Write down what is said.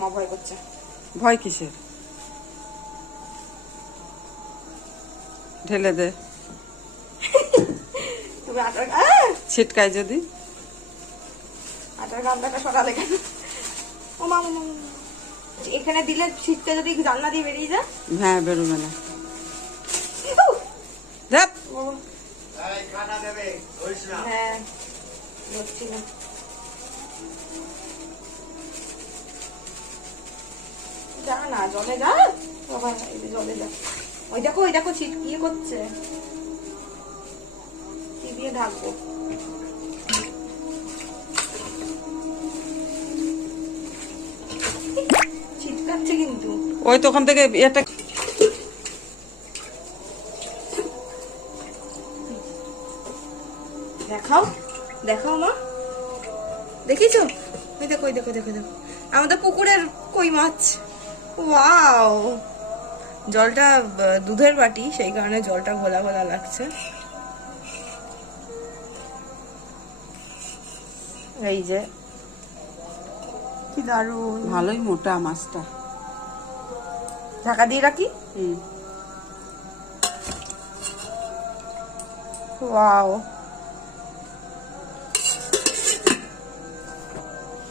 মা ভয় করছে। ভয় কিসের? ঢেলে দে। তুমি আটার ছিটকায় যদি? আটার গামলাটা সরালে কেন? ও মা, এখানে দিলে শীতটা যদি জানলা দিয়ে বেরিয়ে যায়। হ্যাঁ, বেরোবে না। হ্যাঁ, ধরছি না। যা না, জলে যা বাবা, এই যে জলে যা। ওই দেখো ছিটকিয়ে করছে। কি দিয়ে ঢাকবো? ছিটকাচ্ছে কিন্তু। ওই তো ওখান থেকে এটা দেখাও, দেখাও মা, দেখিছো? ওই দেখো আমাদের পুকুরের কই মাছ। ওয়াও, জলটা দুধের বাটি, সেই কারণে জলটা ঘোলা ঘোলা লাগছে। এই যে কি দারুণ, ভালোই মোটা মাছটা। ঢাকা দিয়ে রাখি। ওয়াও।